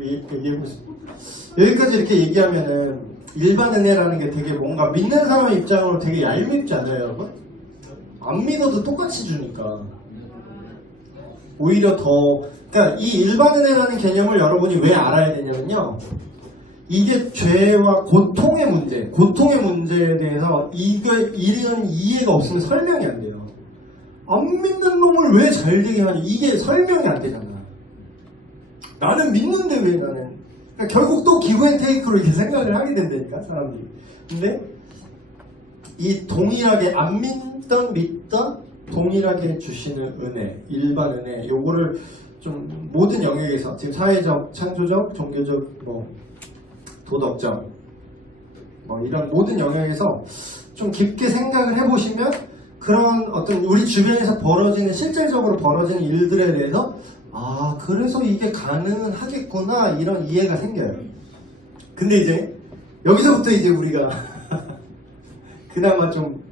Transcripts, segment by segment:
얘기해보세요. 여기까지 이렇게 얘기하면은 일반 은혜라는 게 되게 뭔가 믿는 사람 입장으로 되게 얄밉지 않아요, 여러분? 안 믿어도 똑같이 주니까. 오히려 더, 그러니까 이 일반 은혜라는 개념을 여러분이 왜 알아야 되냐면요. 이게 죄와 고통의 문제에 대해서 이런 이해가 없으면 설명이 안 돼요. 안 믿는 놈을 왜 잘 되게 하니? 이게 설명이 안 되잖아. 나는 믿는데 왜 나는? 그러니까 결국 또 기브 앤 테이크로 이렇게 생각을 하게 된다니까, 사람들이. 근데 이 동일하게 안 믿던 동일하게 주시는 은혜, 일반 은혜, 요거를 좀 모든 영역에서 지금 사회적, 창조적, 종교적, 도덕적, 이런 모든 영역에서 좀 깊게 생각을 해보시면 그런 어떤 우리 주변에서 벌어지는 실질적으로 벌어지는 일들에 대해서 그래서 이게 가능하겠구나 이런 이해가 생겨요. 근데 이제 여기서부터 이제 우리가 그나마 좀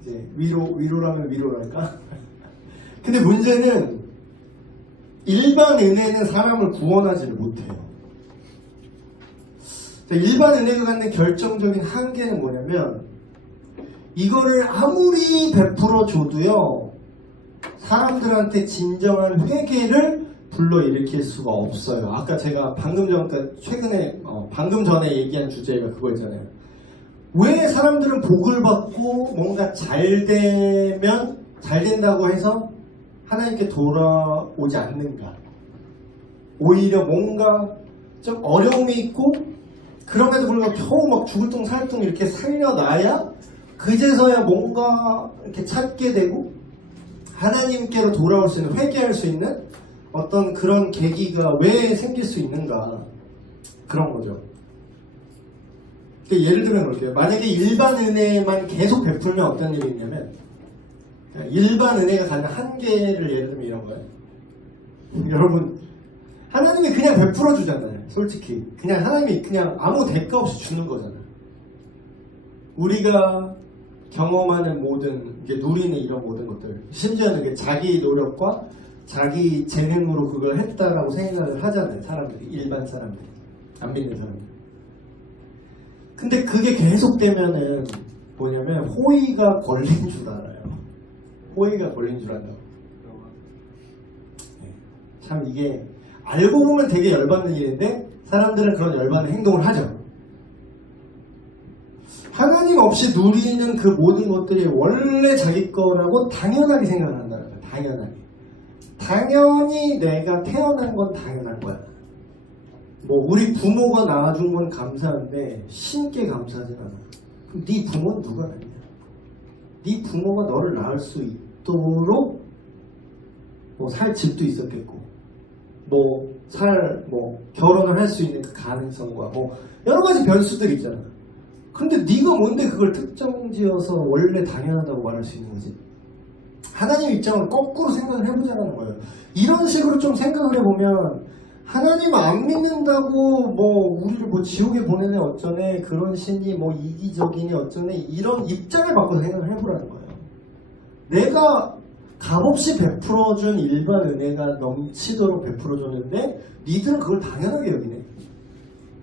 이제 위로라면 위로랄까? 근데 문제는 일반 은혜는 사람을 구원하지를 못해요. 일반 은혜가 갖는 결정적인 한계는 뭐냐면 이거를 아무리 베풀어 줘도요 사람들한테 진정한 회개를 불러일으킬 수가 없어요. 아까 제가 방금 전에 얘기한 주제가 그거였잖아요. 왜 사람들은 복을 받고 뭔가 잘 된다고 해서 하나님께 돌아오지 않는가? 오히려 뭔가 좀 어려움이 있고 그럼에도 불구하고 겨우 막 죽을 둥 살 둥 이렇게 살려놔야 그제서야 뭔가 이렇게 찾게 되고 하나님께로 돌아올 수 있는, 회개할 수 있는 어떤 그런 계기가 왜 생길 수 있는가, 그런 거죠. 예를 들면 그럴게요. 만약에 일반 은혜만 계속 베풀면 어떤 일이 있냐면 일반 은혜가 갖는 한계를 예를 들면 이런 거예요. 여러분 하나님이 그냥 베풀어 주잖아요. 솔직히 그냥 하나님이 그냥 아무 대가 없이 주는 거잖아요. 우리가 경험하는 모든 누리는 이런 모든 것들, 심지어는 자기 노력과 자기 재능으로 그걸 했다라고 생각을 하잖아요. 사람들이, 일반 사람들이, 안 믿는 사람들. 근데 그게 계속되면은 뭐냐면 호의가 걸린 줄 알아요. 호의가 걸린 줄 안다고. 참 이게 알고 보면 되게 열받는 일인데 사람들은 그런 열받는 행동을 하죠. 하나님 없이 누리는 그 모든 것들이 원래 자기 거라고 당연하게 생각한다는 거야. 당연하게. 당연히 내가 태어난 건 당연한 거야. 우리 부모가 낳아준 건 감사한데 신께 감사하진 않아. 그럼 네 부모는 누가 낳냐? 네 부모가 너를 낳을 수 있도록 살 집도 있었겠고 결혼을 할 수 있는 그 가능성과 여러 가지 변수들이 있잖아. 근데 네가 뭔데 그걸 특정지어서 원래 당연하다고 말할 수 있는 거지? 하나님 입장을 거꾸로 생각을 해보자는 거예요. 이런 식으로 좀 생각을 해보면 하나님 안 믿는다고 우리를 지옥에 보내네 어쩌네, 그런 신이 이기적이니 어쩌네, 이런 입장을 바꿔서 생각을 해보라는 거예요. 내가 값없이 베풀어준 일반 은혜가 넘치도록 베풀어줬는데 니들은 그걸 당연하게 여기네.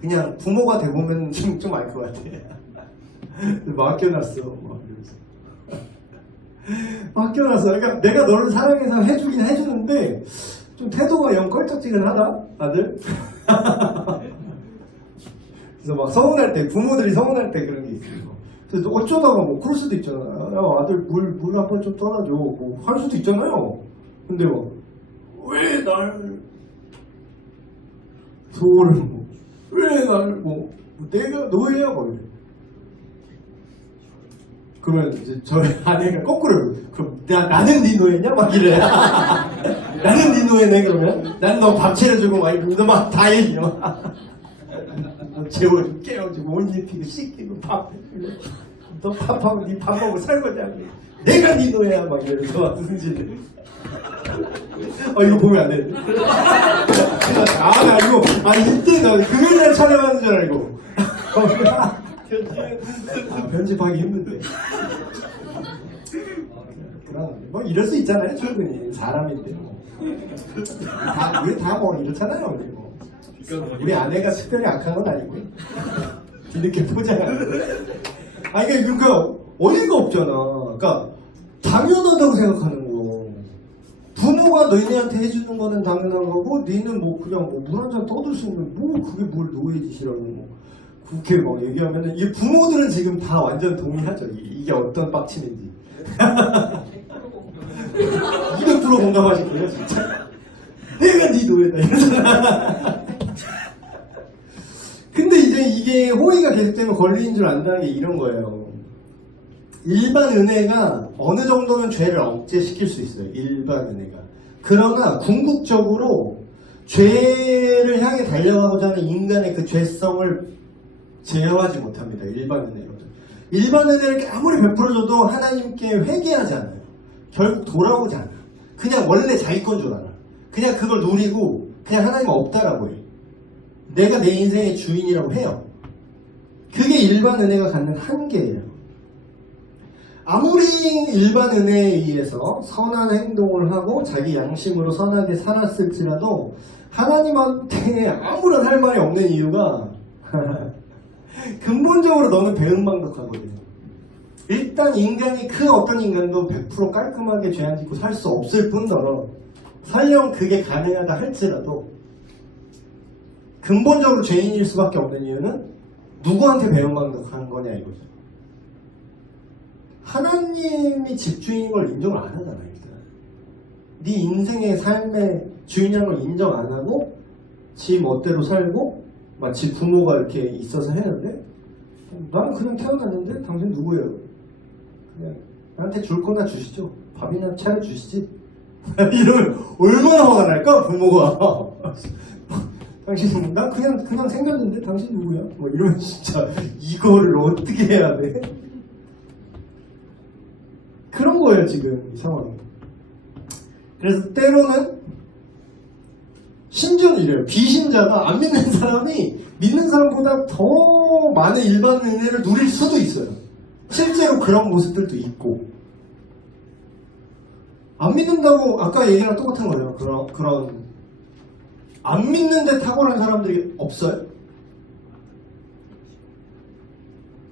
그냥 부모가 돼보면 좀 알 것 같아. 맡겨놨어. 맡겨놨어. 그러니까 내가 너를 사랑해서 해주긴 해주는데 좀 태도가 영 껄쩍지근하다, 아들. 그래서 서운할 때, 부모들이 서운할 때 그런 게 있어요. 그래서 어쩌다가 그럴 수도 있잖아. 야, 아들 물 한 번 좀 떠나줘. 할 수도 있잖아요. 근데 왜 날 소를 왜 날 내가 노예야 이래. 그러면 이제 저희 아내가 거꾸로 그럼 나는 네 노예냐 막 이래. 나는 네 노예네 그러면 난 너 밥 차려주고 너 다 해줘. 재워주고 깨워주고 옷 입히고 씻기고 밥 해주고 너 밥하고 네 밥 먹고 설거지하고 내가 네 노예야 막 이러면서 무슨 짓을. 이거 보면 안 돼. 나 이거 이때 나 금요일날 촬영하는 줄 알고. 편집하기 힘든데. 이럴 수 있잖아요. 충분히 사람인데 우리 다 이렇잖아요. 우리 우리 아내가 특별히 악한 건 아니고요. 뒤늦게 포장하는 거. 아니 그러니까 어이가 없잖아. 그러니까 당연하다고 생각하는 거. 부모가 너희한테 해주는 거는 당연한 거고, 너희는 뭐 그냥 뭐 물 한 잔 떠들 수 있는 뭐 그게 뭘 노예 짓이라고 뭐 그렇게 막 얘기하면은 이 부모들은 지금 다 완전 동의하죠. 이게 어떤 빡침인지. 200% 공감하실 거예요, 진짜. 내가 네 노예다 이러잖아. 근데 이제 이게 호의가 계속되면 권리인 줄 안다는 게 이런 거예요. 일반 은혜가 어느 정도는 죄를 억제시킬 수 있어요. 일반 은혜가. 그러나 궁극적으로 죄를 향해 달려가고자 하는 인간의 그 죄성을 제어하지 못합니다. 일반 은혜로도. 일반 은혜를 아무리 베풀어줘도 하나님께 회개하지 않아요. 결국 돌아오지 않아요. 그냥 원래 자기 건 줄 알아. 그냥 그걸 누리고 그냥 하나님 없다라고 해요. 내가 내 인생의 주인이라고 해요. 그게 일반 은혜가 갖는 한계예요. 아무리 일반 은혜에 의해서 선한 행동을 하고 자기 양심으로 선하게 살았을지라도 하나님한테 아무런 할 말이 없는 이유가 근본적으로 너는 배은망덕하거든요. 일단 인간이 그 어떤 인간도 100% 깔끔하게 죄 안 짓고 살 수 없을 뿐더러 설령 그게 가능하다 할지라도 근본적으로 죄인일 수밖에 없는 이유는 누구한테 배은망덕한 거냐 이거죠. 하나님이 집주인인 걸 인정을 안 하잖아. 일단 네 인생의 삶의 주인이라는 걸 인정 안 하고 지 멋대로 살고 마치 부모가 이렇게 있어서 했는데 나는 그냥 태어났는데 당신 누구예요? 그냥 나한테 줄 거나 주시죠. 밥이나 차려 주시지. 이러면 얼마나 화가 날까 부모가. 당신 나 그냥 생겼는데 당신 누구야? 뭐 이러면 진짜 이거를 어떻게 해야 돼? 그런 거예요 지금 이 상황이. 그래서 때로는 심지어는 이래요. 비신자가 안 믿는 사람이 믿는 사람보다 더 많은 일반 은혜를 누릴 수도 있어요. 실제로 그런 모습들도 있고. 안 믿는다고 아까 얘기랑 똑같은 거예요. 그런 안 믿는데 탁월한 사람들이 없어요?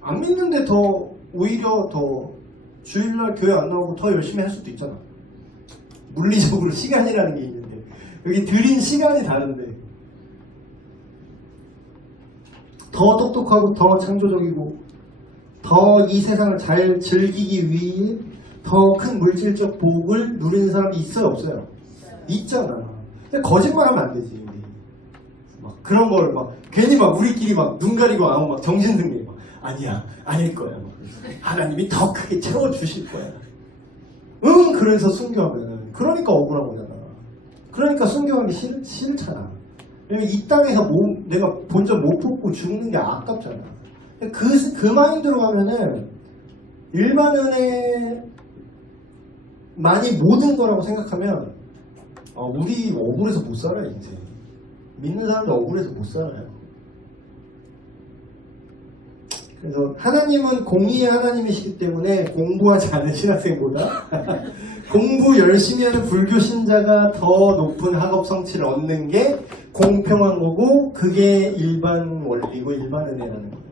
안 믿는데 더 오히려 더 주일날 교회 안 나오고 더 열심히 할 수도 있잖아. 물리적으로 시간이라는 게 있는데 여기 드린 시간이 다른데 더 똑똑하고 더 창조적이고 더 이 세상을 잘 즐기기 위해 더 큰 물질적 복을 누리는 사람이 있어요 없어요? 있잖아. 근데 거짓말하면 안 되지. 막 그런 걸 막 괜히 막 우리끼리 막 눈 가리고 하고 막 정신승리 막 아니야 아닐 거야 막. 하나님이 더 크게 채워주실 거야. 그래서 순교하면 그러니까 억울한 거잖아. 그러니까 순교하기 싫잖아. 왜냐면 이 땅에서 내가 본전 못 뽑고 죽는 게 아깝잖아. 그 마인드로 가면은 일반 은혜만이 모든 거라고 생각하면 우리 억울해서 못 살아요. 인생. 믿는 사람들 억울해서 못 살아요. 그래서 하나님은 공의의 하나님이시기 때문에 공부하지 않은 신학생보다 공부 열심히 하는 불교 신자가 더 높은 학업 성취를 얻는 게 공평한 거고 그게 일반 원리고 일반 은혜라는 거예요.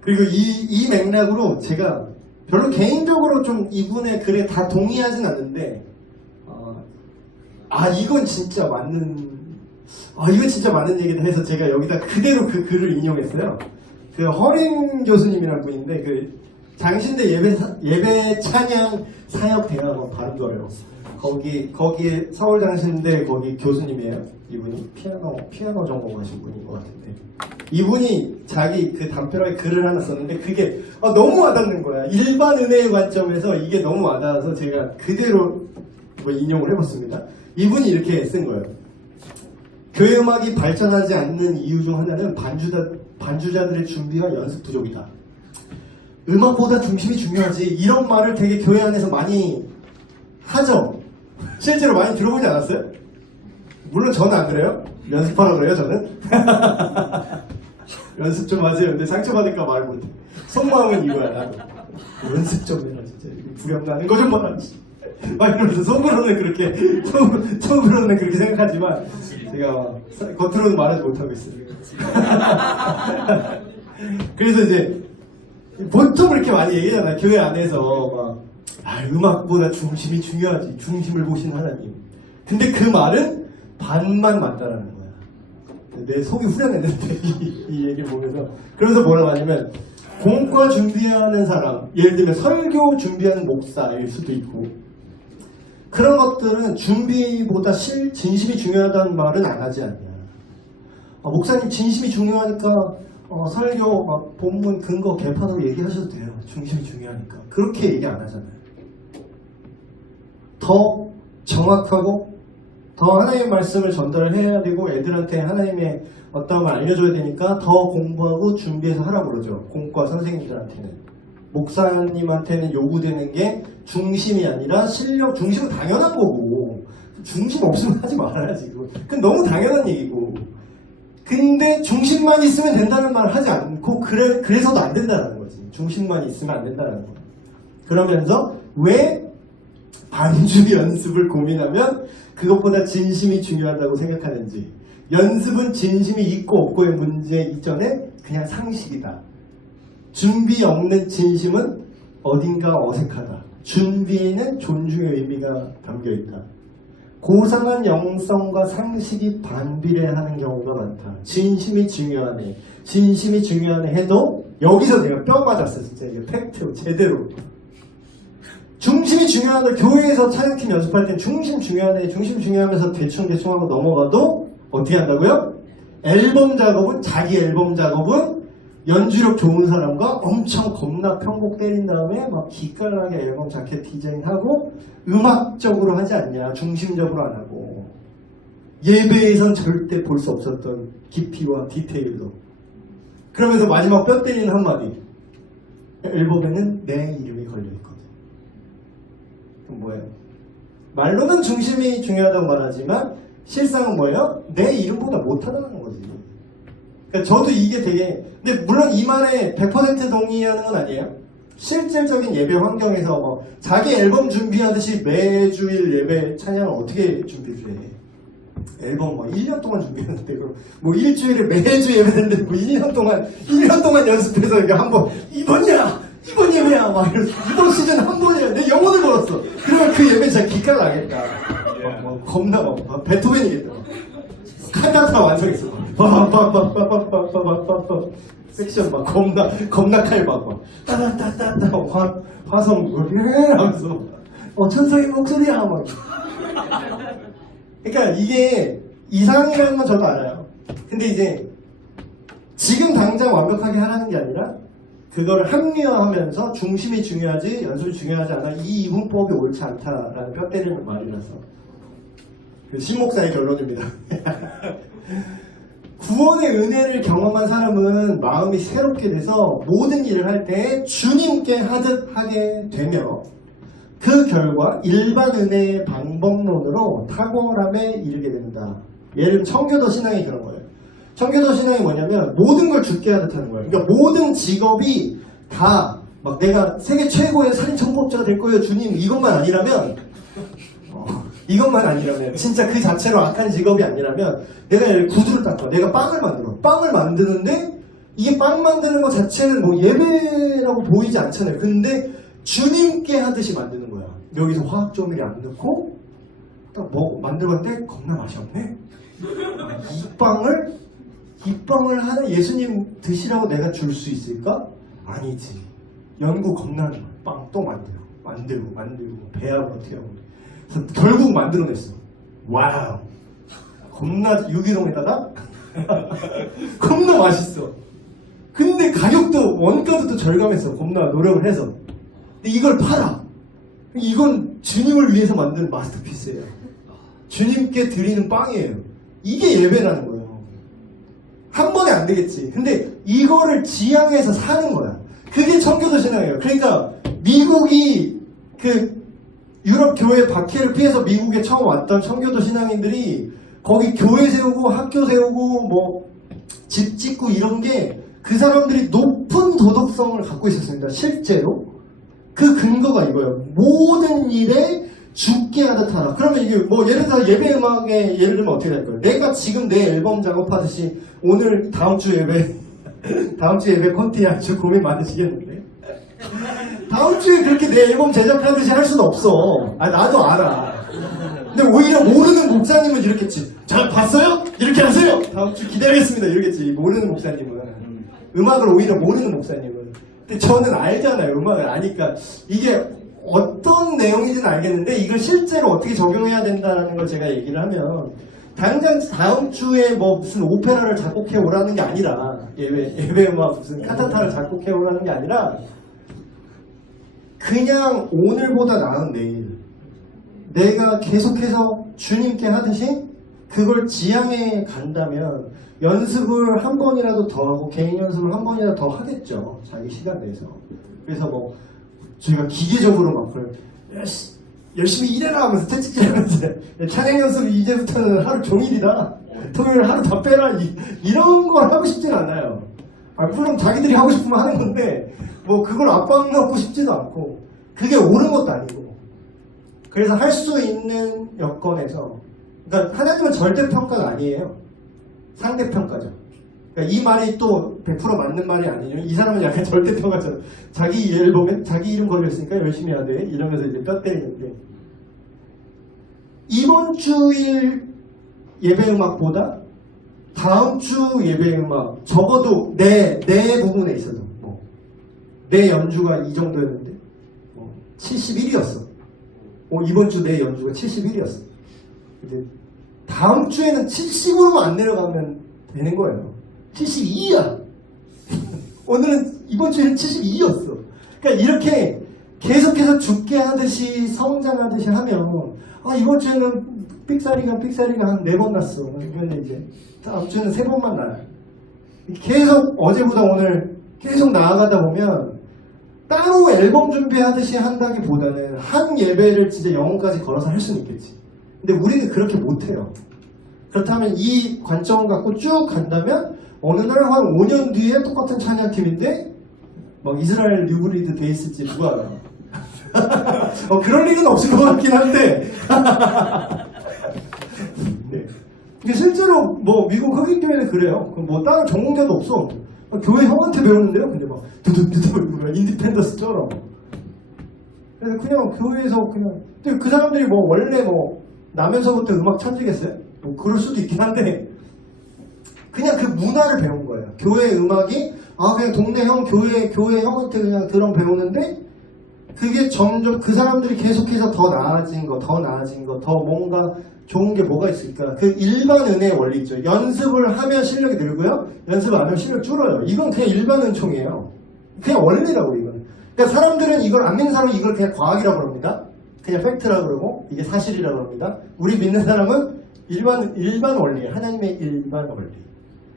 그리고 이 맥락으로 제가 별로 개인적으로 좀 이분의 글에 다 동의하진 않는데 이건 진짜 맞는 얘기다 해서 제가 여기다 그대로 그 글을 인용했어요. 그 허린 교수님이라는 분인데 그 장신대 예배 찬양 사역 대학원 발음도 어려워. 거기에 서울 장신대 거기 교수님이에요. 이분이 피아노 전공하신 분인 것 같은데 이분이 자기 그 담벼락에 글을 하나 썼는데 그게 너무 와닿는 거야. 일반 은혜의 관점에서 이게 너무 와닿아서 제가 그대로 인용을 해봤습니다. 이분이 이렇게 쓴 거예요. 교회 음악이 발전하지 않는 이유 중 하나는 반주자들의 준비와 연습 부족이다. 음악보다 중심이 중요하지. 이런 말을 되게 교회 안에서 많이 하죠. 실제로 많이 들어보지 않았어요? 물론 저는 안 그래요. 연습하라 그래요 저는. 연습 좀 하세요. 근데 상처받을까 말 못해. 속마음은 이거야 나도. 연습 좀 해라 진짜. 불협나는 거 좀 봐라. 막 이러면서 속으로는 그렇게 생각하지만 제가 겉으로는 말하지 못하고 있어요. 그래서 이제 보통 그렇게 많이 얘기하잖아요. 교회 안에서 음악보다 중심이 중요하지. 중심을 보신 하나님. 근데 그 말은 반만 맞다라는 거야. 내 속이 후련했는데 이 얘기를 보면서. 그래서 뭐라고 하냐면 공과 준비하는 사람, 예를 들면 설교 준비하는 목사일 수도 있고, 그런 것들은 준비보다 진심이 중요하다는 말은 안 하지 않냐. 목사님 진심이 중요하니까 설교 본문 근거 개판으로 얘기하셔도 돼요. 중심이 중요하니까. 그렇게 얘기 안 하잖아요. 더 정확하고 더 하나님의 말씀을 전달해야 되고 애들한테 하나님의 어떤 걸 알려줘야 되니까 더 공부하고 준비해서 하라고 그러죠. 공과 선생님들한테는. 목사님한테는 요구되는 게 중심이 아니라 실력, 중심은 당연한 거고 중심 없으면 하지 말아야지. 그건 너무 당연한 얘기고. 근데 중심만 있으면 된다는 말을 하지 않고 그래서도 안 된다는 거지. 중심만 있으면 안 된다는 거. 그러면서 왜 반주 연습을 고민하면 그것보다 진심이 중요하다고 생각하는지. 연습은 진심이 있고 없고의 문제 이전에 그냥 상식이다. 준비 없는 진심은 어딘가 어색하다. 준비에는 존중의 의미가 담겨있다. 고상한 영성과 상식이 반비례하는 경우가 많다. 진심이 중요하네. 진심이 중요하네 해도 여기서 내가 뼈 맞았어. 진짜 이게 팩트 제대로. 중심이 중요하다. 교회에서 찬양팀 연습할 땐 중심 중요하네. 중심 중요하면서 대충 하고 넘어가도 어떻게 한다고요? 자기 앨범 작업은 연주력 좋은 사람과 엄청 겁나 편곡 때린 다음에 막 기깔나게 앨범 자켓 디자인하고 음악적으로 하지 않냐. 중심적으로 안 하고. 예배에선 절대 볼 수 없었던 깊이와 디테일도. 그러면서 마지막 뼈 때리는 한마디. 앨범에는 내 이름이 걸려있거든. 그럼 뭐예요? 말로는 중심이 중요하다고 말하지만 실상은 뭐예요? 내 이름보다 못하다는 거지. 그러니까 저도 이게 되게, 근데 물론 이 말에 100% 동의하는 건 아니에요. 실질적인 예배 환경에서 자기 앨범 준비하듯이 매주일 예배 찬양을 어떻게 준비를 해? 앨범 1년 동안 준비했는데 뭐 일주일에 매주 예배했는데 1년 동안 연습해서 이게 한번 이번 예배야 막 이러면서 이번 시즌 한 번이야 내 영혼을 걸었어. 그러면 그 예배 진짜 기가 나겠다. 겁나 베토벤이겠다. 칸타타 완성했어. 섹션 겁나 칼 따따따따 화성 하면서 천사의 목소리야 막. 그러니까 이게 이상이라는 건 저도 알아요. 근데 이제 지금 당장 완벽하게 하라는 게 아니라 그거를 합리화하면서 중심이 중요하지 연습이 중요하지 않아. 이 이분법이 옳지 않다라는 뼈 때리는 말이라서. 신목사의 결론입니다. 구원의 은혜를 경험한 사람은 마음이 새롭게 돼서 모든 일을 할 때 주님께 하듯 하게 되며 그 결과 일반 은혜의 방법론으로 탁월함에 이르게 된다. 예를 들면 청교도 신앙이 그런 거예요. 청교도 신앙이 뭐냐면 모든 걸 주께 하듯 하는 거예요. 그러니까 모든 직업이 다 막 내가 세계 최고의 살인청법자가 될 거예요 주님 이것만 아니라면 진짜 그 자체로 악한 직업이 아니라면 내가 구두를 닦아 내가 빵을 만드는데 이게 빵 만드는 것 자체는 뭐 예배라고 보이지 않잖아요. 근데 주님께 하듯이 만드는 거야. 여기서 화학 조미료 안 넣고 딱 만들었는데 겁나 맛이 없네. 이 빵을 하나 예수님 드시라고 내가 줄 수 있을까? 아니지. 연구 겁나 빵 또 만들고 배하고 어떻게 하고 그래서 결국 만들어냈어. 와우. 겁나 유기농에다가 겁나 맛있어. 근데 가격도 원가도 절감했어. 겁나 노력을 해서. 근데 이걸 팔아. 이건 주님을 위해서 만든 마스터피스예요. 주님께 드리는 빵이에요. 이게 예배라는 거예요. 한 번에 안 되겠지. 근데 이거를 지향해서 사는 거야. 그게 청교도 신앙이에요. 그러니까 미국이 유럽 교회 박해를 피해서 미국에 처음 왔던 청교도 신앙인들이 거기 교회 세우고 학교 세우고 뭐 집 짓고 이런 게 그 사람들이 높은 도덕성을 갖고 있었습니다. 실제로 그 근거가 이거예요. 모든 일에 죽게 하듯 하라. 그러면 이게 뭐 예를 들어 예배 음악에 예를 들면 어떻게 될 거예요? 내가 지금 내 앨범 작업하듯이 오늘 다음 주 예배 콘티에 아주 고민 많으시겠는데 다음 주에 그렇게 내 앨범 제작하듯이 할 수는 없어. 아 나도 알아. 근데 오히려 모르는 목사님은 이렇겠지. 자 봤어요? 이렇게 하세요. 다음 주 기다리겠습니다. 이러겠지. 모르는 목사님은 음악을 오히려 모르는 목사님은. 근데 저는 알잖아요. 음악을 아니까 이게 어떤 내용인지는 알겠는데 이걸 실제로 어떻게 적용해야 된다는 걸 제가 얘기를 하면 당장 다음 주에 뭐 무슨 오페라를 작곡해 오라는 게 아니라 예배 음악 무슨 칸타타를 작곡해 오라는 게 아니라 그냥 오늘보다 나은 내일 내가 계속해서 주님께 하듯이 그걸 지향해 간다면 연습을 한 번이라도 더 하고 개인 연습을 한 번이라도 더 하겠죠. 자기 시간 내서. 그래서 뭐 저희가 기계적으로 막 열심히 일해라 하면서 채찍질하면서 찬양 연습 이제부터는 하루 종일이다. 토요일 하루 다 빼라. 이런 걸 하고 싶진 않아요. 물론 자기들이 하고 싶으면 하는 건데 뭐 그걸 압박하고 싶지도 않고 그게 옳은 것도 아니고 그래서 할 수 있는 여건에서 그러니까 하나님은 절대평가가 아니에요. 상대평가죠. 그러니까 이 말이 또 100% 맞는 말이 아니에요. 이 사람은 약간 절대평가처럼 자기 앨범에 자기 이름 걸렸으니까 열심히 해야 돼 이러면서 이제 뼈 때리는데 이번 주일 예배음악보다 다음 주 예배음악 적어도 내 부분에 있어서 뭐 내 연주가 이 정도였는데 71이었어. 이번 주 내 연주가 71이었어. 근데 다음 주에는 70으로만 안 내려가면 되는 거예요. 72야. 오늘은 이번 주에는 72였어. 그러니까 이렇게 계속해서 죽게 하듯이 성장하듯이 하면 이번 주에는 삑사리가 한 4번 났어. 그러면 이제 다음 주에는 3번만 나요. 계속 어제보다 오늘 계속 나아가다 보면 따로 앨범 준비하듯이 한다기보다는 한 예배를 진짜 영혼까지 걸어서 할 수는 있겠지. 근데 우리는 그렇게 못해요. 그렇다면 이 관점 갖고 쭉 간다면 어느 날 한 5년 뒤에 똑같은 찬양팀인데 막 이스라엘 뉴브리드 돼 있을지 누가 알아. 그럴 리는 없을 것 같긴 한데 네. 이게 실제로 뭐 미국 흑인교회는 그래요. 뭐 다른 전공자도 없어. 교회 형한테 배우는데요. 근데 막 두둑두둑 인디펜더스처럼. 그래서 그냥 교회에서 그냥 근데 그 사람들이 뭐 원래 뭐 나면서부터 음악 천지겠어요? 뭐 그럴 수도 있긴 한데 그냥 그 문화를 배운 거예요. 교회 음악이 그냥 동네 형 교회 형한테 그냥 드럼 배우는데 그게 점점 그 사람들이 계속해서 더 나아진 거 더 뭔가 좋은 게 뭐가 있을까? 그 일반 은혜의 원리 있죠. 연습을 하면 실력이 늘고요. 연습을 안 하면 실력이 줄어요. 이건 그냥 일반 은총이에요. 그냥 원리라고 이건. 그러니까 사람들은 이걸 안 믿는 사람은 이걸 그냥 과학이라고 그럽니다. 그냥 팩트라고 그러고 이게 사실이라고 합니다. 우리 믿는 사람은 일반 원리, 하나님의 일반 원리.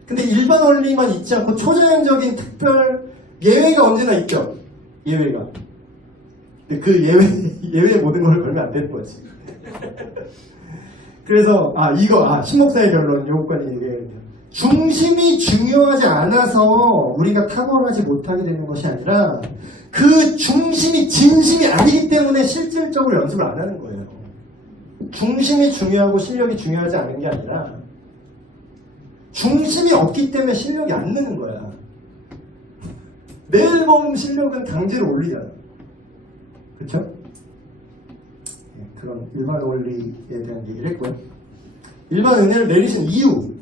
근데 일반 원리만 있지 않고 초자연적인 특별 예외가 언제나 있죠. 예외가. 근데 그 예외의 모든 걸 걸면 안 되는 거지. 그래서 신목사의 결론 요거까지 얘기해요. 중심이 중요하지 않아서 우리가 탁월하지 못하게 되는 것이 아니라 그 중심이 진심이 아니기 때문에 실질적으로 연습을 안 하는 거예요. 중심이 중요하고 실력이 중요하지 않은 게 아니라 중심이 없기 때문에 실력이 안 느는 거야. 내 앨범 실력은 강제로 올리잖아. 그쵸? 네, 그런 일반 원리에 대한 얘기를 했고요. 일반 은혜를 내리신 이유.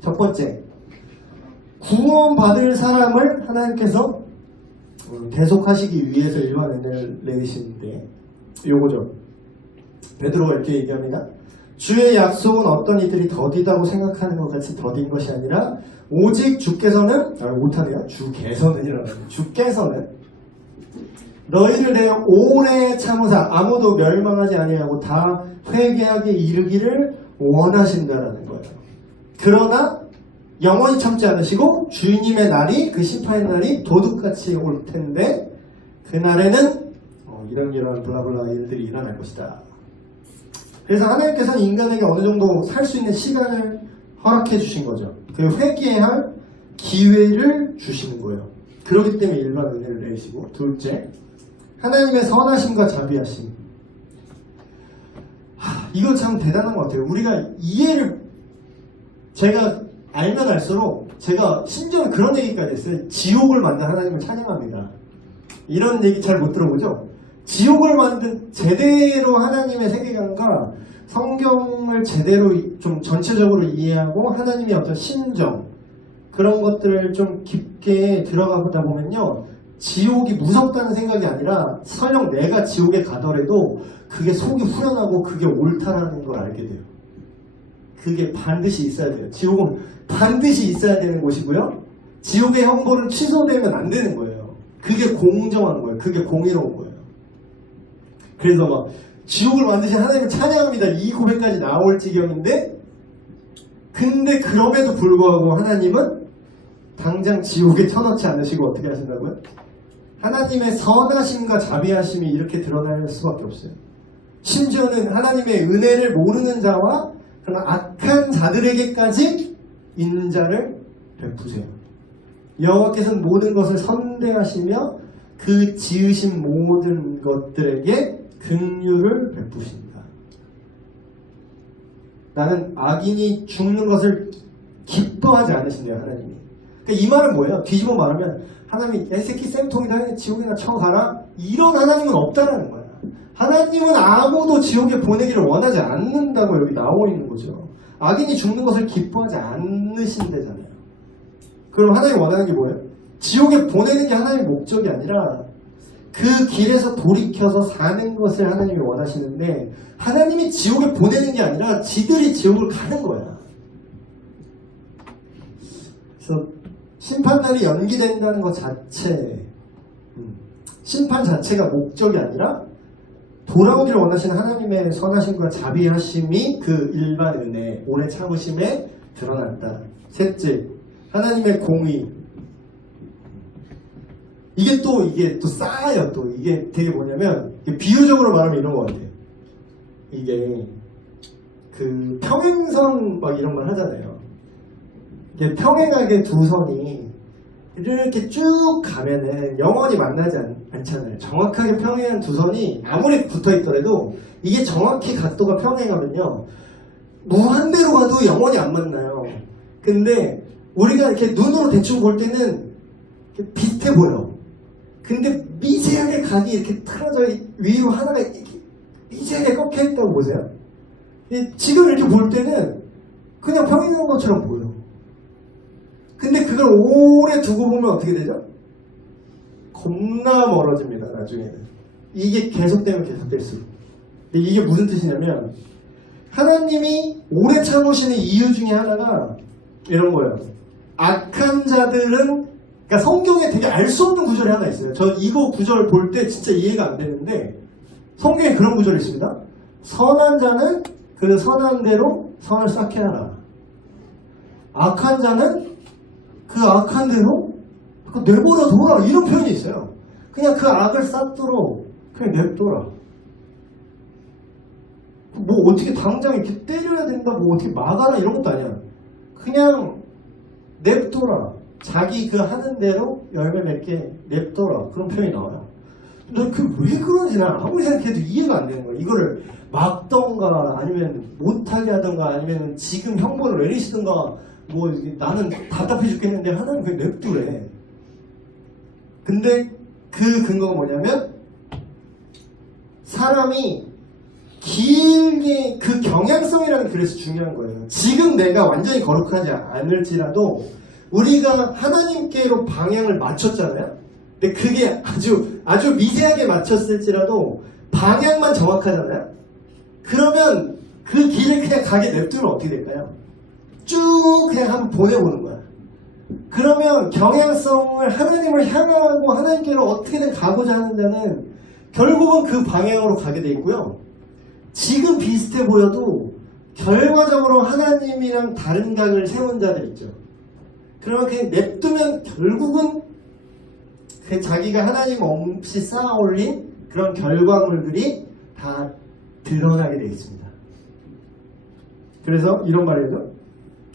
첫 번째, 구원받을 사람을 하나님께서 대속하시기 위해서 일반 은혜를 내리시는데 요거죠. 베드로가 이렇게 얘기합니다. 주의 약속은 어떤 이들이 더디다고 생각하는 것 같이 더딘 것이 아니라 오직 주께서는 못하네요. 주께서는 너희를 내어 오래 참으사 아무도 멸망하지 아니하고 다 회개하게 이르기를 원하신다라는 거예요. 그러나 영원히 참지 않으시고 주님의 날이 그 심판의 날이 도둑같이 올 텐데 그날에는 이런 블라블라 일들이 일어날 것이다. 그래서 하나님께서는 인간에게 어느 정도 살 수 있는 시간을 허락해 주신 거죠. 그리고 회개할 기회를 주시는 거예요. 그렇기 때문에 일반 은혜를 내리시고 둘째, 하나님의 선하심과 자비하심. 이거 참 대단한 것 같아요. 우리가 이해를, 제가 알면 알수록 제가 심지어 그런 얘기까지 했어요. 지옥을 만든 하나님을 찬양합니다. 이런 얘기 잘 못 들어보죠? 지옥을 만든 제대로 하나님의 세계관과 성경을 제대로 좀 전체적으로 이해하고 하나님의 어떤 심정, 그런 것들을 좀 깊게 들어가보다 보면요, 지옥이 무섭다는 생각이 아니라 설령 내가 지옥에 가더라도 그게 속이 후련하고 그게 옳다라는 걸 알게 돼요. 그게 반드시 있어야 돼요. 지옥은 반드시 있어야 되는 곳이고요, 지옥의 형벌은 취소되면 안 되는 거예요. 그게 공정한 거예요. 그게 공의로운 거예요. 그래서 막 지옥을 만드신 하나님을 찬양합니다, 이 고백까지 나올 지경인데, 근데 그럼에도 불구하고 하나님은 당장 지옥에 쳐넣지 않으시고 어떻게 하신다고요? 하나님의 선하심과 자비하심이 이렇게 드러날 수밖에 없어요. 심지어는 하나님의 은혜를 모르는 자와 그런 악한 자들에게까지 인자를 베푸세요. 여호와께서는 모든 것을 선대하시며 그 지으신 모든 것들에게 긍휼을 베푸신다. 나는 악인이 죽는 것을 기뻐하지 않으신대요, 하나님이. 그러니까 이 말은 뭐예요? 뒤집어 말하면 하나님이 야, 이 새끼 쌤통이다, 지옥이나 쳐가라, 이런 하나님은 없다라는 거야. 하나님은 아무도 지옥에 보내기를 원하지 않는다고 여기 나오고 있는 거죠. 악인이 죽는 것을 기뻐하지 않으신대잖아요. 그럼 하나님이 원하는 게 뭐예요? 지옥에 보내는 게 하나님의 목적이 아니라 그 길에서 돌이켜서 사는 것을 하나님이 원하시는데, 하나님이 지옥에 보내는 게 아니라 지들이 지옥을 가는 거야. 그래서 심판날이 연기된다는 것 자체, 심판 자체가 목적이 아니라 돌아오기를 원하시는 하나님의 선하심과 자비하심이 그 일반 은혜, 오래 참으심에 드러났다. 셋째, 하나님의 공의. 이게 또 쌓아요. 또 이게 되게 뭐냐면, 비유적으로 말하면 이런 것 같아요. 이게 그 평행선 막 이런 걸 하잖아요. 이게 평행하게 두 선이 이렇게 쭉 가면은 영원히 만나지 않잖아요. 정확하게 평행한 두 선이 아무리 붙어 있더라도 이게 정확히 각도가 평행하면요, 무한대로 가도 영원히 안 만나요. 근데 우리가 이렇게 눈으로 대충 볼 때는 비슷해 보여. 근데 미세하게 각이 이렇게 틀어져, 위로 하나가 이렇게 미세하게 꺾여 있다고 보세요. 지금 이렇게 볼 때는 그냥 평행한 것처럼 보여. 근데 그걸 오래 두고 보면 어떻게 되죠? 겁나 멀어집니다, 나중에는. 이게 계속되면 계속될수록. 근데 이게 무슨 뜻이냐면, 하나님이 오래 참으시는 이유 중에 하나가 이런 거예요. 악한 자들은, 그러니까 성경에 되게 알 수 없는 구절이 하나 있어요. 저 이거 구절 볼 때 진짜 이해가 안 되는데, 성경에 그런 구절이 있습니다. 선한 자는 그 선한 대로 선을 쌓게 하라. 악한 자는 그 악한 대로 내버려 둬라, 이런 표현이 있어요. 그냥 그 악을 쌓도록 그냥 냅둬라. 뭐 어떻게 당장 이렇게 때려야 된다, 뭐 어떻게 막아라, 이런 것도 아니야. 그냥 냅둬라. 자기 그 하는 대로 열매 맺게 냅둬라, 그런 표현이 나와요. 난 그 왜 그런지 난 아무리 생각해도 이해가 안 되는 거야. 이거를 막던가 아니면 못하게 하던가 아니면 지금 형벌을 내리시던가, 뭐 나는 답답해 죽겠는데 하나님 그냥 냅두래. 근데 그 근거가 뭐냐면, 사람이 길게 그 경향성이라는 게 그래서 중요한 거예요. 지금 내가 완전히 거룩하지 않을지라도 우리가 하나님께로 방향을 맞췄잖아요. 근데 그게 아주 미세하게 맞췄을지라도 방향만 정확하잖아요. 그러면 그 길을 그냥 가게 냅두면 어떻게 될까요? 쭉 그냥 한번 보내보는 거야. 그러면 경향성을 하나님을 향하고 하나님께로 어떻게든 가고자 하는 자는 결국은 그 방향으로 가게 돼 있고요. 지금 비슷해 보여도 결과적으로 하나님이랑 다른 각을 세운 자들 있죠. 그러면 그냥 냅두면 결국은 그 자기가 하나님 없이 쌓아 올린 그런 결과물들이 다 드러나게 되어 있습니다. 그래서 이런 말이죠.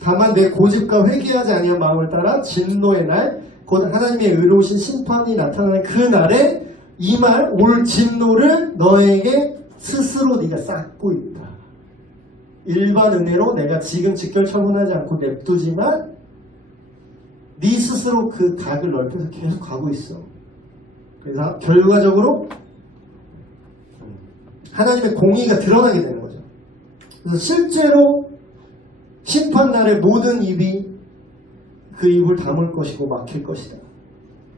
다만 내 고집과 회개하지 아니한 마음을 따라 진노의 날, 곧 하나님의 의로우신 심판이 나타나는 그 날에 이 말 올 진노를 너에게 스스로 네가 쌓고 있다. 일반 은혜로 내가 지금 직결 처분하지 않고 냅두지만 네 스스로 그 각을 넓혀서 계속 가고 있어. 그래서 결과적으로 하나님의 공의가 드러나게 되는 거죠. 그래서 실제로 심판날에 모든 입이 그 입을 다물 것이고 막힐 것이다.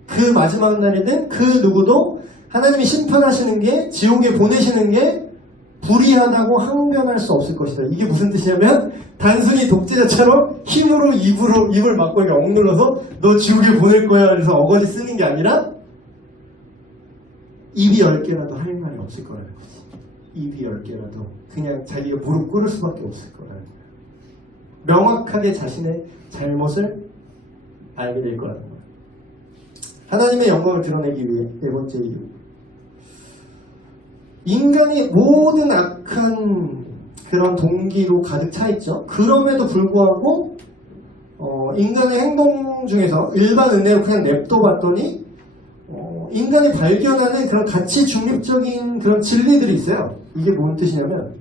그 마지막 날에는 그 누구도 하나님이 심판하시는 게, 지옥에 보내시는 게 불의하다고 항변할 수 없을 것이다. 이게 무슨 뜻이냐면 단순히 독재자처럼 힘으로 입을 막고 이렇게 억눌러서 너 지옥에 보낼 거야 그래서 어거지 쓰는 게 아니라 입이 10개라도 할 말이 없을 거라는 거지. 입이 10개라도 그냥 자기가 무릎 꿇을 수밖에 없을 거라는 거야. 명확하게 자신의 잘못을 알게 될 거라는 거야. 하나님의 영광을 드러내기 위해 네 번째 이유. 인간이 모든 악한 그런 동기로 가득 차 있죠. 그럼에도 불구하고 인간의 행동 중에서 일반 은혜로 그냥 냅둬 봤더니 인간이 발견하는 그런 가치 중립적인 그런 진리들이 있어요. 이게 뭔 뜻이냐면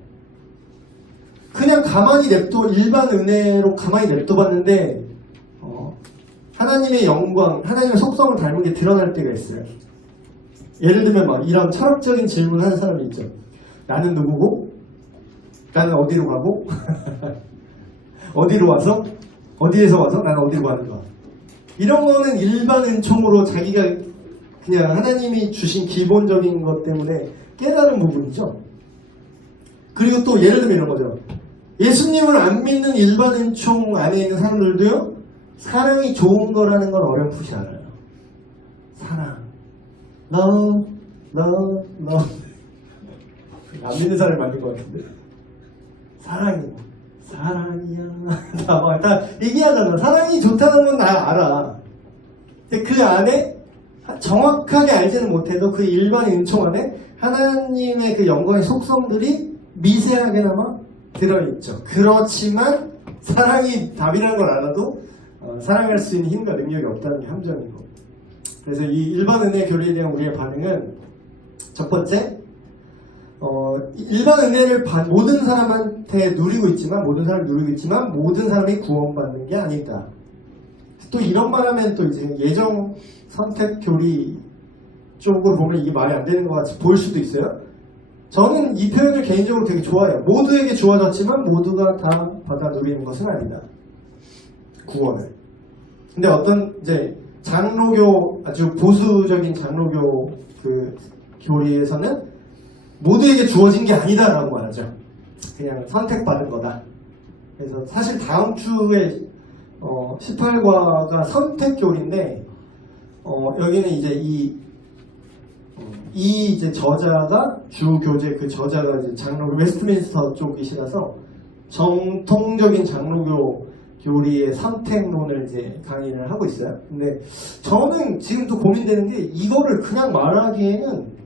그냥 가만히 일반 은혜로 가만히 냅둬 봤는데 하나님의 영광, 하나님의 속성을 닮은 게 드러날 때가 있어요. 예를 들면 막 이런 철학적인 질문을 하는 사람이 있죠. 나는 누구고? 나는 어디로 가고? 어디로 와서? 어디에서 와서? 나는 어디로 가는가? 이런 거는 일반 은총으로 자기가 그냥 하나님이 주신 기본적인 것 때문에 깨달은 부분이죠. 그리고 또 예를 들면 이런 거죠. 예수님을 안 믿는 일반 은총 안에 있는 사람들도요, 사랑이 좋은 거라는 걸 어렴풋이 알아요. 사랑. 너. 안 믿는 사람이 맞는 것 같은데. 사랑이야. 다 얘기하잖아. 사랑이 좋다는 건 나 알아. 근데 그 안에 정확하게 알지는 못해도 그 일반 은총 안에 하나님의 그 영광의 속성들이 미세하게나마 들어있죠. 그렇지만 사랑이 답이라는 걸 알아도 사랑할 수 있는 힘과 능력이 없다는 게 함정이고. 그래서 이 일반 은혜 교리에 대한 우리의 반응은 첫 번째, 일반 은혜를 모든 사람한테 누리고 있지만 모든 사람이 구원받는 게 아니다. 또 이런 말하면 또 이제 예정 선택 교리 쪽으로 보면 이게 말이 안 되는 것 같이 보일 수도 있어요. 저는 이 표현을 개인적으로 되게 좋아해요. 모두에게 주어졌지만 모두가 다 받아 누리는 것은 아니다. 구원을. 근데 어떤 이제 장로교, 아주 보수적인 장로교 그 교리에서는 모두에게 주어진 게 아니다라고 말하죠. 그냥 선택받은 거다. 그래서 사실 다음 주에 18과가 선택 교리인데 여기는 이제 이 이제 저자가 주 교재 그 저자가 이제 장로교 웨스트민스터 쪽이시라서 정통적인 장로교 교리의 선택론을 이제 강의를 하고 있어요. 근데 저는 지금도 고민되는 게 이거를 그냥 말하기에는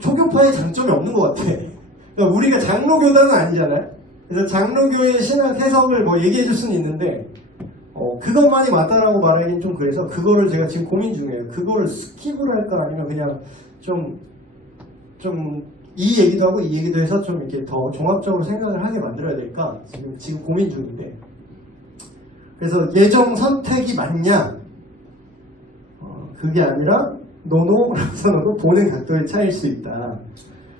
초교파의 장점이 없는 것 같아. 그러니까 우리가 장로교단은 아니잖아요. 그래서 장로교의 신학 해석을 뭐 얘기해 줄 수는 있는데 그것만이 맞다라고 말하기는 좀 그래서 그거를 제가 지금 고민 중이에요. 그거를 스킵을 할까 아니면 그냥 좀 이 얘기도 하고 이 얘기도 해서 좀 이렇게 더 종합적으로 생각을 하게 만들어야 될까 지금 고민 중인데. 그래서 예정 선택이 맞냐? 그게 아니라 노노라고 써놓고 보는 각도의 차이일 수 있다.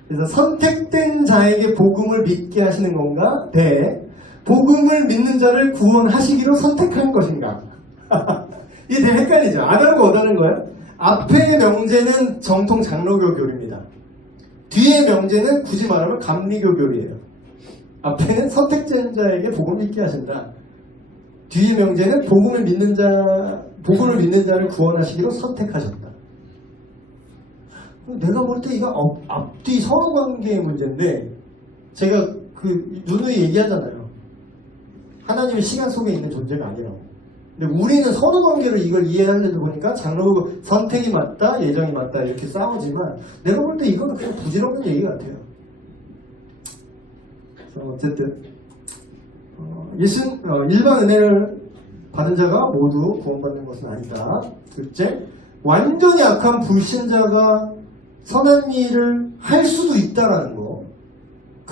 그래서 선택된 자에게 복음을 믿게 하시는 건가? 네. 복음을 믿는 자를 구원하시기로 선택한 것인가? 이게 되게 헷갈리죠. 안 하는 거 어다는 거예요? 앞의 명제는 정통 장로교 교리입니다. 뒤의 명제는 굳이 말하면 감리교 교리예요. 앞에는 선택된 자에게 복음을 믿게 하신다. 뒤의 명제는 복음을 믿는 자를 구원하시기로 선택하셨다. 내가 볼 때 이거 앞뒤 서로 관계의 문제인데 제가 누누이 얘기하잖아요. 하나님이 시간 속에 있는 존재가 아니라고. 근데 우리는 선후 관계를 이걸 이해하려다 보니까 장로 선택이 맞다, 예정이 맞다 이렇게 싸우지만 내가 볼 때 이거는 그냥 부질없는 얘기 같아요. 그래서 어쨌든 일반 은혜를 받은 자가 모두 구원받는 것은 아니다. 둘째, 완전히 악한 불신자가 선한 일을 할 수도 있다라는 거.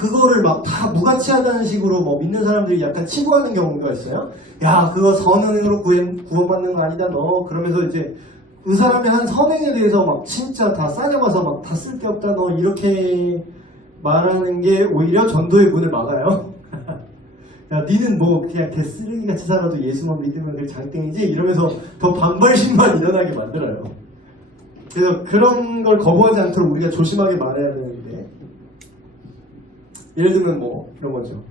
그거를 막 다 무가치하다는 식으로 뭐 믿는 사람들이 약간 치부하는 경우가 있어요. 야, 그거 선행으로 구원받는 거 아니다, 너. 그러면서 이제 그 사람이 한 선행에 대해서 막 진짜 다 싸잡아서 막 다 쓸데없다, 너. 이렇게 말하는 게 오히려 전도의 문을 막아요. 야, 니는 뭐 그냥 개쓰레기같이 살아도 예수만 믿으면 그게 장땡이지? 이러면서 더 반발심만 일어나게 만들어요. 그래서 그런 걸 거부하지 않도록 우리가 조심하게 말해야 되는데, 예를 들면 뭐 이런 거죠.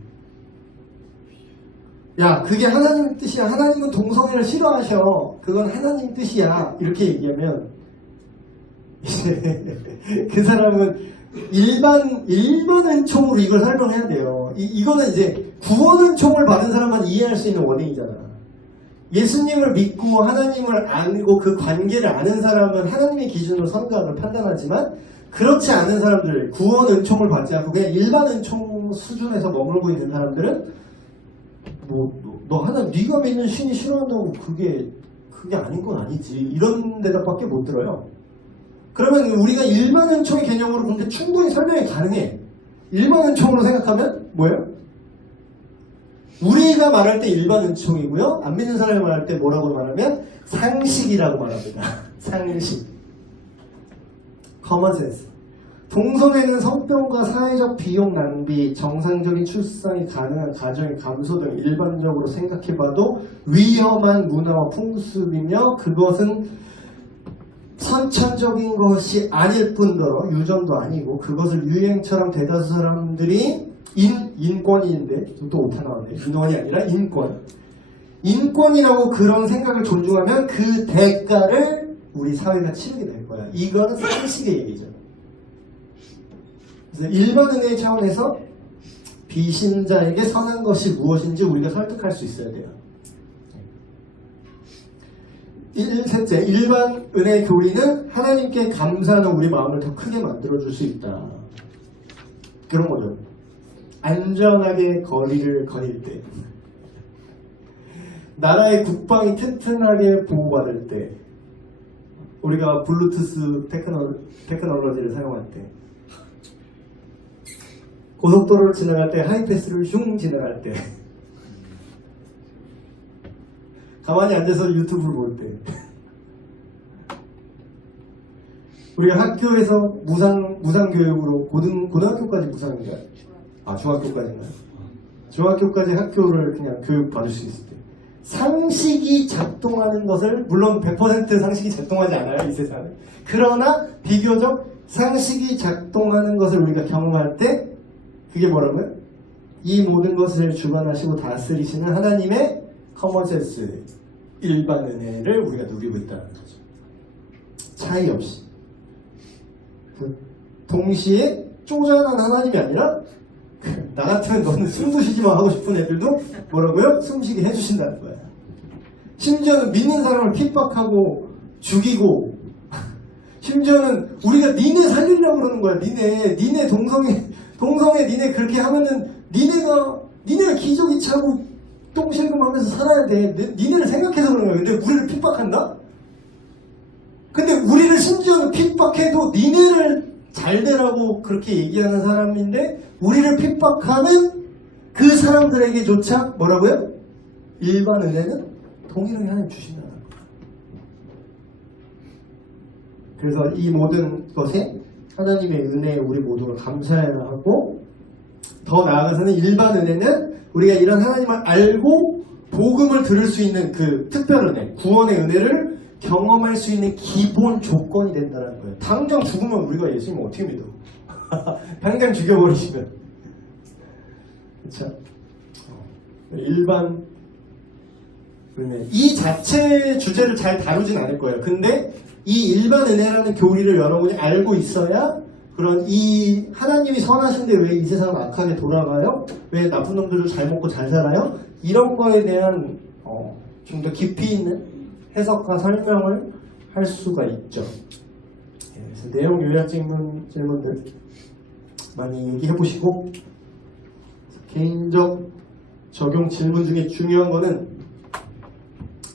야, 그게 하나님 뜻이야. 하나님은 동성애를 싫어하셔. 그건 하나님 뜻이야. 이렇게 얘기하면 이제 그 사람은 일반 은총으로 이걸 설명해야 돼요. 이거는 이제 구원 은총을 받은 사람만 이해할 수 있는 원인이잖아. 예수님을 믿고 하나님을 알고 그 관계를 아는 사람은 하나님의 기준으로 선각을 판단하지만, 그렇지 않은 사람들, 구원 은총을 받지 않고 그냥 일반 은총 수준에서 머물고 있는 사람들은 너 네가 믿는 신이 싫어한다고 그게 아닌 건 아니지, 이런 대답밖에 못 들어요. 그러면 우리가 일반 은총의 개념으로 근데 충분히 설명이 가능해. 일반 은총으로 생각하면 뭐예요? 우리가 말할 때 일반 은총이고요, 안 믿는 사람이 말할 때 뭐라고 말하면 상식이라고 말합니다. 상식. 커먼센스. 동성애는 성병과 사회적 비용 낭비, 정상적인 출산이 가능한 가정의 감소 등 일반적으로 생각해봐도 위험한 문화와 풍습이며, 그것은 선천적인 것이 아닐 뿐더러 유전도 아니고, 그것을 유행처럼 대다수 사람들이 인권인데, 또 오타 나왔네. 인원이 아니라 인권이라고 그런 생각을 존중하면 그 대가를 우리 사회가 치르게 될 거야. 이거는 상식의 얘기죠. 그래서 일반 은혜의 차원에서 비신자에게 선한 것이 무엇인지 우리가 설득할 수 있어야 돼요. 셋째, 일반 은혜의 교리는 하나님께 감사하는 우리 마음을 더 크게 만들어줄 수 있다. 그런 거죠. 안전하게 거리를 거닐 때, 나라의 국방이 튼튼하게 보호받을 때, 우리가 블루투스 테크놀로지를 사용할 때, 고속도로를 지나갈 때, 하이패스를 슝 지나갈 때, 가만히 앉아서 유튜브를 볼 때, 우리가 학교에서 무상교육으로 고등학교까지 무상인가요? 중학교까지인가요? 중학교까지 학교를 그냥 교육받을 수 있을 때, 상식이 작동하는 것을, 물론 100% 상식이 작동하지 않아요, 이 세상에. 그러나 비교적 상식이 작동하는 것을 우리가 경험할 때, 그게 뭐라고요? 이 모든 것을 주관하시고 다스리시는 하나님의 커먼센스, 일반 은혜를 우리가 누리고 있다는 거죠. 차이 없이. 동시에 쪼잔한 하나님이 아니라, 나 같으면 너는 숨도 쉬지마 하고 싶은 애들도 뭐라고요? 숨쉬게 해주신다는 거야. 심지어는 믿는 사람을 핍박하고 죽이고, 심지어는 우리가 니네 살리려고 그러는 거야. 니네 동성애 니네 그렇게 하면은 니네가 기저귀 차고 똥실금 하면서 살아야 돼. 니네를 생각해서 그런 거야. 근데 우리를 핍박한다? 근데 우리를 심지어는 핍박해도 니네를 잘 되라고 그렇게 얘기하는 사람인데, 우리를 핍박하는 그 사람들에게조차 뭐라고요? 일반 은혜는 동일하게 하나님 주신다는 거예요. 그래서 이 모든 것에 하나님의 은혜에 우리 모두가 감사해야 하고, 더 나아가서는 일반 은혜는 우리가 이런 하나님을 알고 복음을 들을 수 있는 그 특별 은혜, 구원의 은혜를 경험할 수 있는 기본 조건이 된다는 거예요. 당장 죽으면 우리가 예수님 어떻게 믿어? 당장 죽여버리시면. 그렇죠? 일반 은혜. 이 자체 주제를 잘 다루진 않을 거예요. 근데 이 일반 은혜라는 교리를 여러분이 알고 있어야, 그런 이 하나님이 선하신데 왜 이 세상은 악하게 돌아가요? 왜 나쁜 놈들도 잘 먹고 잘 살아요? 이런 거에 대한 좀 더 깊이 있는 해석과 설명을 할 수가 있죠. 그래서 내용 요약 질문들 많이 얘기해 보시고, 개인적 적용 질문 중에 중요한 거는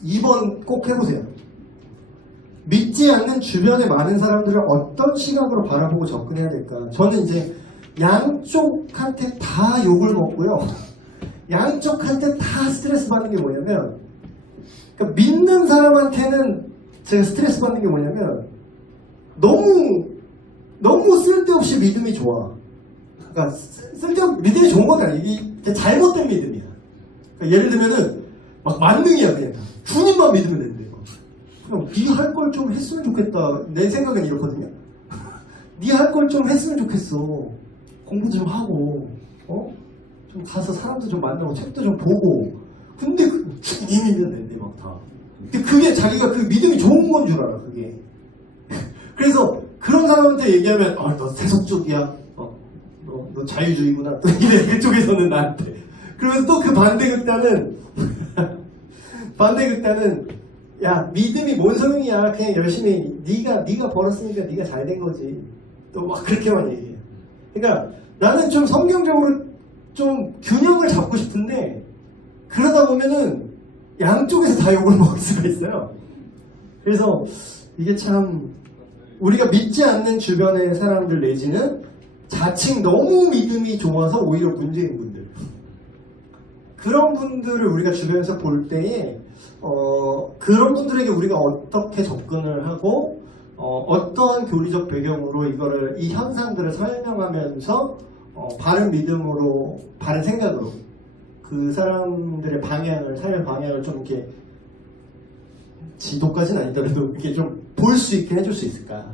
2번 꼭 해보세요. 믿지 않는 주변의 많은 사람들을 어떤 시각으로 바라보고 접근해야 될까? 저는 이제 양쪽한테 다 욕을 먹고요. 양쪽한테 다 스트레스 받는 게 뭐냐면, 그러니까 믿는 사람한테는 제가 스트레스 받는 게 뭐냐면, 너무 쓸데없이 믿음이 좋아. 그러니까 쓸데없이 믿음이 좋은 건 아니야. 이게 잘못된 믿음이야. 그러니까 예를 들면은 막 만능이야 그냥. 주님만 믿으면 된대. 그럼 네 할 걸 좀 했으면 좋겠다. 내 생각은 이렇거든요. 네 할 걸 좀 했으면 좋겠어. 공부 좀 하고, 좀 가서 사람도 좀 만나고 책도 좀 보고. 근데 주님이면 된대 막 다. 근데 그게 자기가 그 믿음이 좋은 건 줄 알아 그게. 그래서 그런 사람한테 얘기하면 너 세속적이야. 너 자유주의구나. 또 이래 그쪽에서는 나한테. 그러면서 또 그 반대극단은 야 믿음이 뭔 소용이야. 그냥 열심히 네가 벌었으니까 네가 잘 된 거지. 또 막 그렇게만 얘기해. 그러니까 나는 좀 성경적으로 좀 균형을 잡고 싶은데 그러다 보면은 양쪽에서 다 욕을 먹을 수가 있어요. 그래서 이게 참 우리가 믿지 않는 주변의 사람들 내지는 자칭 너무 믿음이 좋아서 오히려 문제인 분들, 그런 분들을 우리가 주변에서 볼 때에 그런 분들에게 우리가 어떻게 접근을 하고 어떠한 교리적 배경으로 이 현상들을 설명하면서 바른 믿음으로, 바른 생각으로 그 사람들의 삶의 방향을 좀 이렇게 지도까지는 아니더라도 이렇게 좀 볼 수 있게 해줄 수 있을까?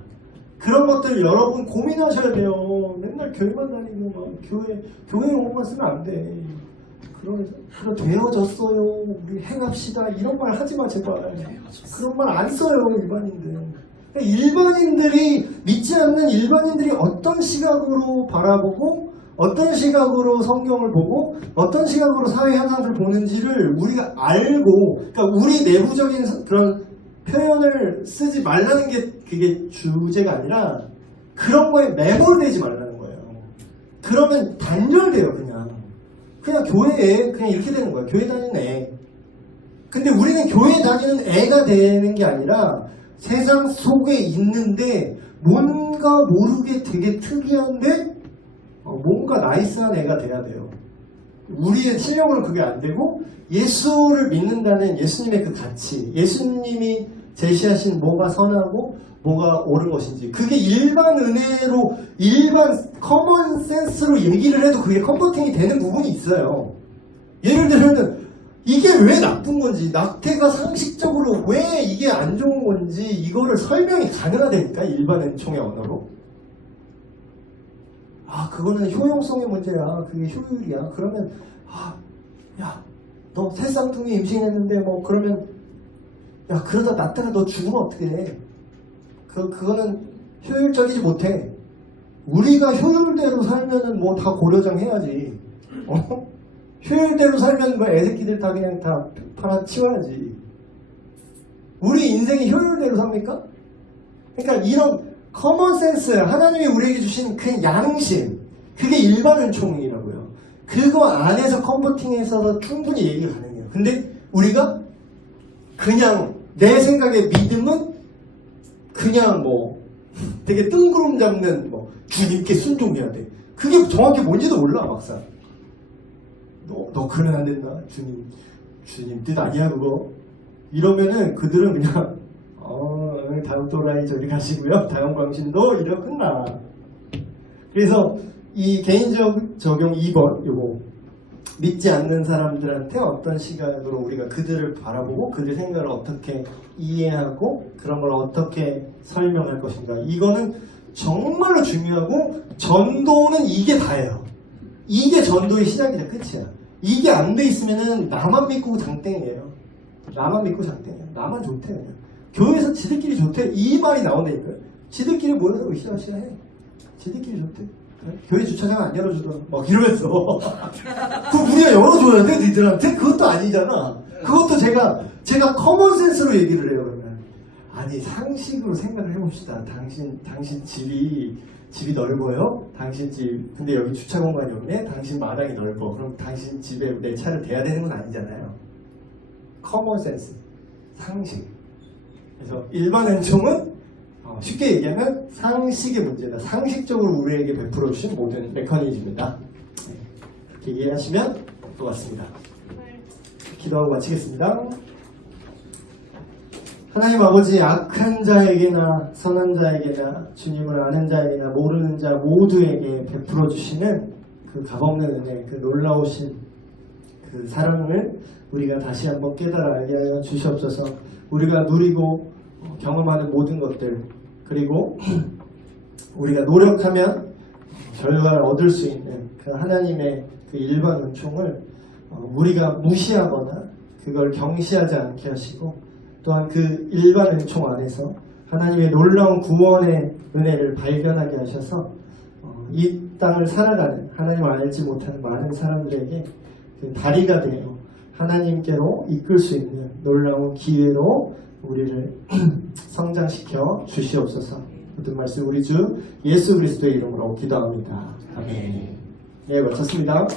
그런 것들 여러분 고민하셔야 돼요. 맨날 교회만 다니고 막 교회 용어만 쓰면 안 돼. 그럼 되어졌어요. 우리 행합시다. 이런 말 하지 마 제발. 그런 말 안 써요 일반인들. 일반인들이 믿지 않는 일반인들이 어떤 시각으로 바라보고 어떤 시각으로 성경을 보고 어떤 시각으로 사회 현상을 보는지를 우리가 알고, 그러니까 우리 내부적인 그런 표현을 쓰지 말라는 게 그게 주제가 아니라 그런 거에 매몰되지 말라는 거예요. 그러면 단절돼요. 그냥 교회에 그냥 이렇게 되는 거야. 교회 다니는 애. 근데 우리는 교회 다니는 애가 되는 게 아니라 세상 속에 있는데 뭔가 모르게 되게 특이한데 뭔가 나이스한 애가 돼야 돼요. 우리의 실력으로는 그게 안 되고 예수를 믿는다는 예수님의 그 가치, 예수님이 제시하신 뭐가 선하고 뭐가 옳은 것인지, 그게 일반 은혜로, 일반 커먼 센스로 얘기를 해도 그게 컨버팅이 되는 부분이 있어요. 예를 들면 이게 왜 나쁜 건지, 낙태가 상식적으로 왜 이게 안 좋은 건지 이거를 설명이 가능하다니까, 일반 총의 언어로. 그거는 효용성의 문제야. 그게 효율이야. 그러면 야, 너 새 쌍둥이 임신했는데 그러면 야, 그러다 낳다가 너 죽으면 어떡해. 그거는 효율적이지 못해. 우리가 효율대로 살면은 다 고려장 해야지. 효율대로 살면 애새끼들 다 그냥 다 팔아치워야지. 우리 인생이 효율대로 삽니까? 그러니까 이런 커먼센스, 하나님이 우리에게 주신 그 양심, 그게 일반 은총이라고요. 그거 안에서 컨버팅해서 충분히 얘기가 가능해요. 근데 우리가 그냥 내 생각에 믿음은 그냥 되게 뜬구름 잡는 주님께 순종해야 돼. 그게 정확히 뭔지도 몰라 막상. 너 그러면 안 된다. 주님 뜻 아니야 그거. 이러면은 그들은 그냥 다음 또라이 저리 가시고요. 다음 광신도 이러고 끝나. 그래서 이 개인적 적용 2번 요거, 믿지 않는 사람들한테 어떤 시각으로 우리가 그들을 바라보고 그들 생각을 어떻게 이해하고 그런 걸 어떻게 설명할 것인가. 이거는 정말로 중요하고, 전도는 이게 다예요. 이게 전도의 시작이자 끝이야. 이게 안 돼 있으면은 나만 믿고 장땡이에요. 나만 믿고 장땡이야. 나만 좋대 그냥. 교회에서 지들끼리 좋대 이 말이 나온다니까요. 지들끼리 모여서 으쌰으쌰 해. 지들끼리 좋대. 교회 주차장 안 열어주던 이러면서 그럼 우리가 열어줘야 돼 니들한테? 그것도 아니잖아. 그것도 제가 커먼센스로 얘기를 해요. 그러면 아니 상식으로 생각을 해봅시다. 당신 집이 넓어요? 당신 집 근데 여기 주차 공간이 없네? 당신 마당이 넓어. 그럼 당신 집에 내 차를 대야 되는 건 아니잖아요. 커먼센스, 상식. 그래서 일반 은총은 쉽게 얘기하면 상식의 문제다. 상식적으로 우리에게 베풀어 주신 모든 메커니즘이다. 그렇게 이해하시면 될 것 같습니다. 기도하고 마치겠습니다. 하나님 아버지, 악한 자에게나 선한 자에게나 주님을 아는 자에게나 모르는 자 모두에게 베풀어 주시는 그 값없는 은혜, 그 놀라우신 그 사랑을 우리가 다시 한번 깨달아 알게 하여 주시옵소서. 우리가 누리고 경험하는 모든 것들, 그리고 우리가 노력하면 결과를 얻을 수 있는 그 하나님의 그 일반 은총을 우리가 무시하거나 그걸 경시하지 않게 하시고, 또한 그 일반 은총 안에서 하나님의 놀라운 구원의 은혜를 발견하게 하셔서 이 땅을 살아가는 하나님을 알지 못하는 많은 사람들에게 그 다리가 되어 하나님께로 이끌 수 있는 놀라운 기회로 우리를 성장시켜 주시옵소서. 모든 말씀 우리 주 예수 그리스도의 이름으로 기도합니다. 아멘. 네, 마쳤습니다.